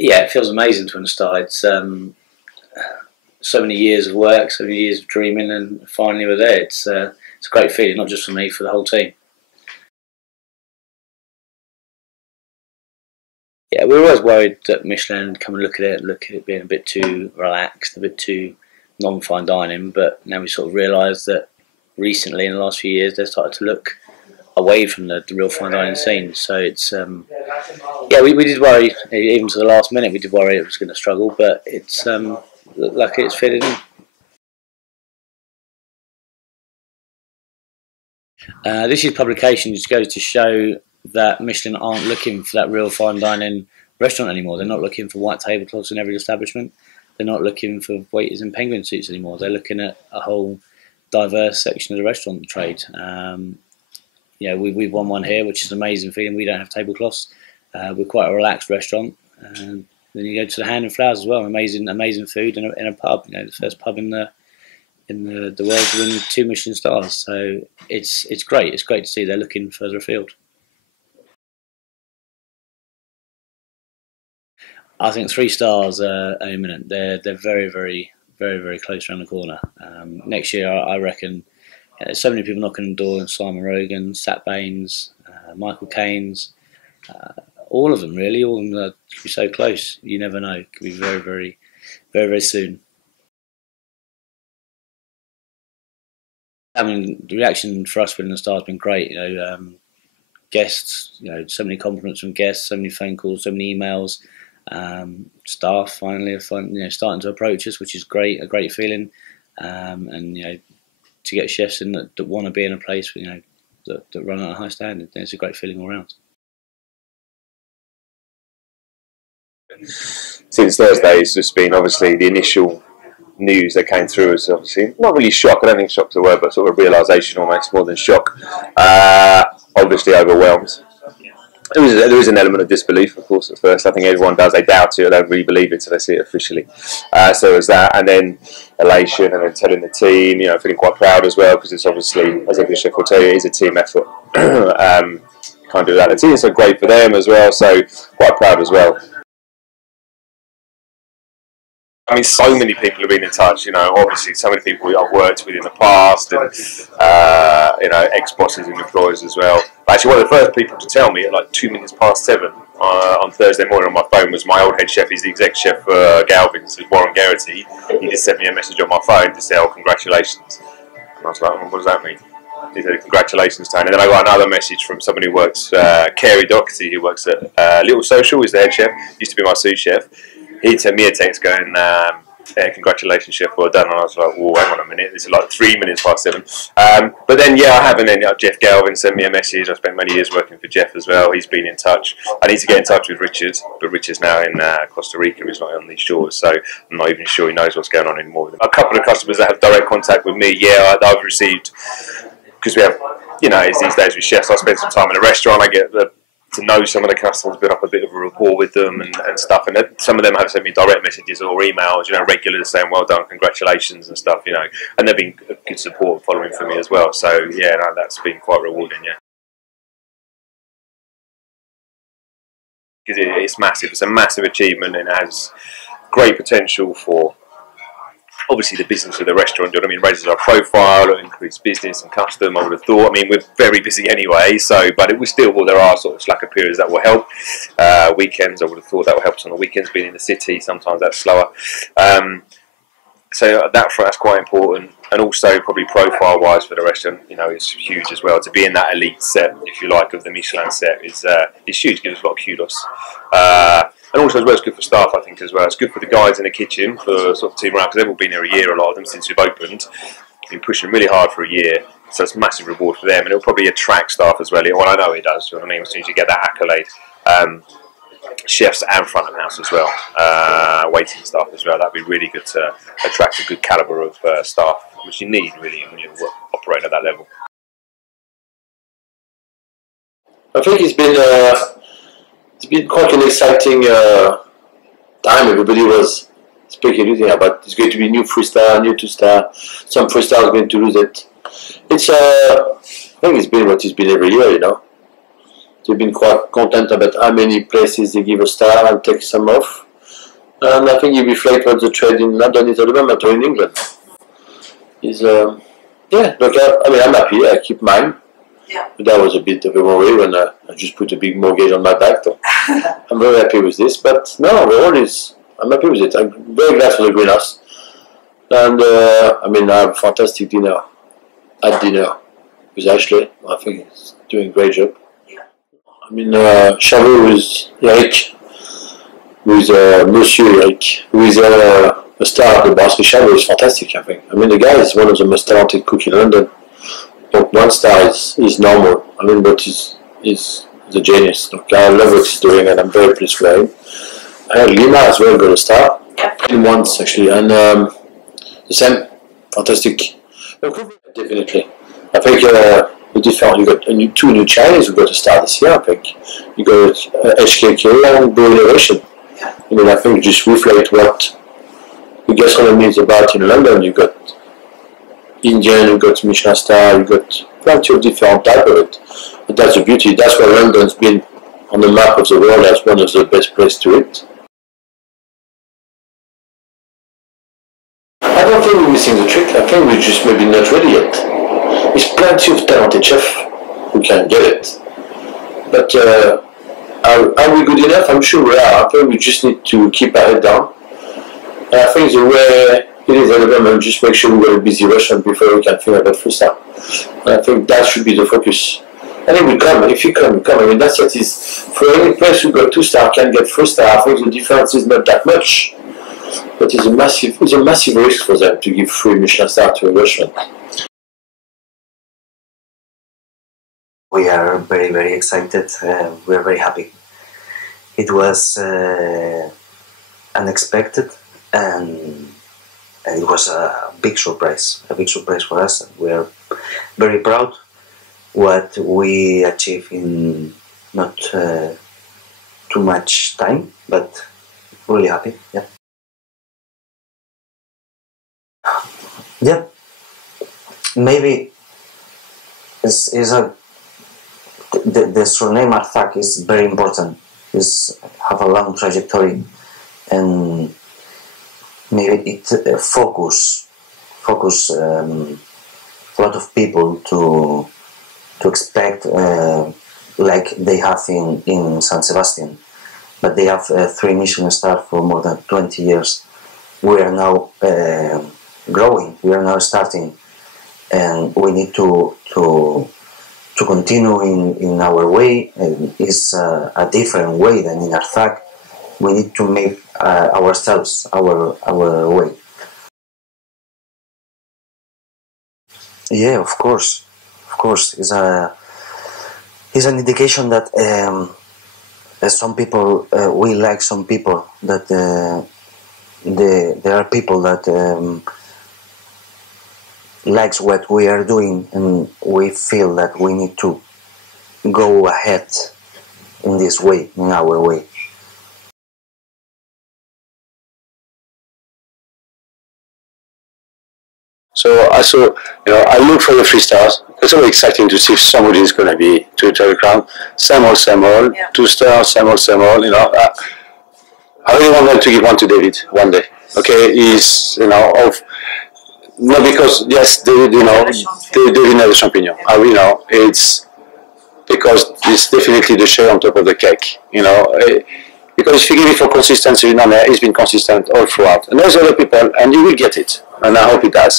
Yeah, it feels amazing to start. It's so many years of work, so many years of dreaming, and finally we're there. It's a great feeling, not just for me, for the whole team. Yeah, we were always worried that Michelin would come and look at it being a bit too relaxed, a bit too non-fine dining. But now we sort of realise that recently, in the last few years, they've started to look away from the real fine dining scene. So it's yeah, we did worry, even to the last minute. We did worry it was going to struggle, but it's lucky it's fitted in. This year's publication just goes to show that Michelin aren't looking for that real fine dining restaurant anymore. They're not looking for white tablecloths in every establishment. They're not looking for waiters in penguin suits anymore. They're looking at a whole diverse section of the restaurant trade. Yeah, we've won one here, which is an amazing feeling. We don't have tablecloths. We're quite a relaxed restaurant. And then you go to the Hand and Flowers as well. Amazing food in a pub. You know, the first pub in the world to win 2 Michelin stars. So it's great. It's great to see they're looking further afield. I think 3 stars are imminent. They're very close around the corner. Next year, I reckon. There's so many people knocking on the door: Simon Rogan, Sat Baines, Michael Caines, all of them really. All of them could be so close. You never know. It could be very soon. I mean, the reaction for us winning the star has been great. You know, guests. You know, so many compliments from guests, so many phone calls, so many emails. Staff finally are starting to approach us, which is great. A great feeling, and you know, to get chefs in that want to be in a place that run at a high standard, then it's a great feeling all round. Since Thursday, it's just been obviously the initial news that came through was obviously not really shock. I don't think shock's the word, but sort of realisation almost more than shock. Obviously overwhelmed. There is an element of disbelief, of course, at first. I think everyone does. They doubt it, they don't really believe it until they see it officially. So there's that, and then elation, and then telling the team, feeling quite proud as well, because it's obviously, as every chef will tell you, it is a team effort. Can't do that. The team is so great for them as well, so quite proud as well. I mean, so many people have been in touch, obviously so many people I've worked with in the past, and, ex-bosses and employers as well. Actually, one of the first people to tell me at like 7:02 on Thursday morning on my phone was my old head chef. He's the exec chef for Galvin's, Warren Garrity. He just sent me a message on my phone to say, "Oh, congratulations." And I was like, "What does that mean?" He said, "Congratulations, Tony." And then I got another message from somebody who works, Carey Doherty, who works at Little Social, is the head chef, used to be my sous chef. He sent me a text going, "Congratulations, chef, well done." And I was like, "Whoa, hang on a minute, this is like 7:03. But then, I have, and then Jeff Galvin sent me a message. I spent many years working for Jeff as well. He's been in touch. I need to get in touch with Richard, but Richard's now in Costa Rica. He's not on these shores, so I'm not even sure he knows what's going on anymore with him. A couple of customers that have direct contact with me, I've received, because we have, it's these days with chefs, I spend some time in a restaurant, I get to know some of the customers, build up a bit of a rapport with them and stuff. And some of them have sent me direct messages or emails, regularly saying, "Well done, congratulations," and stuff, And they've been good support following for me as well. So, that's been quite rewarding, Because it's massive. It's a massive achievement, and it has great potential for, obviously, the business of the restaurant. Do you know what I mean? Raises our profile, increase business and custom. I would have thought. I mean, we're very busy anyway, but it was still. Well, there are sort of slacker periods that will help. Weekends, I would have thought that will help us on the weekends. Being in the city, sometimes that's slower. So that's quite important, and also probably profile-wise for the restaurant, it's huge as well. To be in that elite set, if you like, of the Michelin set is huge. Gives us a lot of kudos. And also as well, it's good for staff, I think, as well. It's good for the guys in the kitchen, for sort of team around, because they've all been here a year, a lot of them, since we've opened. Been pushing really hard for a year, so it's a massive reward for them, and it'll probably attract staff as well. Well, I know it does, you know what I mean, as soon as you get that accolade. Chefs and front of house as well, waiting staff as well. That'd be really good to attract a good calibre of staff, which you need really when you operate at that level. I think it's been quite an exciting time. Everybody was speculating about it's going to be new 3-star, new 2-star. Some 3-stars are going to lose it. I think it's been what it's been every year, They've been quite content about how many places they give a star and take some off. And I think he reflects what the trade in London is at the moment, or in England. Is yeah, look, I mean, I'm happy. I keep mine. Yeah. But that was a bit of a worry when I just put a big mortgage on my back. So I'm very happy with this. But no, I'm happy with it. I'm very glad for the greenhouse. And I mean, I have a fantastic dinner at dinner with Ashley. I think he's doing a great job. Yeah. I mean, Chavot with Eric, with Monsieur Eric, who is a star at the Brasserie Chavot, is fantastic, I think. I mean, the guy is one of the most talented cooks in London. But 1 star is normal. I mean, but he's a genius. Look, I love what he's doing, and I'm very pleased with him. Lima as well got a star. Yeah. In once, actually. And the same, fantastic. Definitely. I think you got 2 new Chinese who got a star this year, I think. You got HKK and Brew Innovation. Yeah. I mean, I think just reflect what the gastronomy is about in London. You got Indian, you got Michelin star, you got plenty of different types of it. But that's the beauty. That's why London's been on the map of the world as one of the best places to eat. I don't think we're missing the trick. I think we're just maybe not ready yet. There's plenty of talented chefs who can get it. But are we good enough? I'm sure we are. I think we just need to keep our head down. And I think the way it is at the moment, just make sure we got a busy restaurant before we can think about food star. And I think that should be the focus. And it will come. If you come, you come. I mean, that's what it is. For any place who got 2 star can get 4 star, I think the difference is not that much. But it's a massive risk for them to give 3 Michelin star to a restaurant. We are very, very excited. We are very happy. It was unexpected, and it was a big surprise for us. We are very proud what we achieved in not too much time, but really happy. Yeah. Yeah. Maybe the surname Arzak is very important. Have a long trajectory, and maybe it focus a lot of people to expect like they have in San Sebastian, but they have 3 Michelin stars for more than 20 years. We are now growing. We are now starting, and we need to continue in our way. It's a different way than in Arzak. We need to make ourselves our way. Yeah, of course. It's an indication that some people we like some people that there are people that likes what we are doing, and we feel that we need to go ahead in this way, in our way. So I look for the 3 stars. It's always exciting to see if somebody is going to be to the crown. Same old, yeah. 2 stars, same old. I really want them to give one to David one day. Okay, he's not because yes, David never champignon. It's because it's definitely the cherry on top of the cake. Because if you give it for consistency, he's been consistent all throughout. And there's other people, and you will get it. And I hope it does.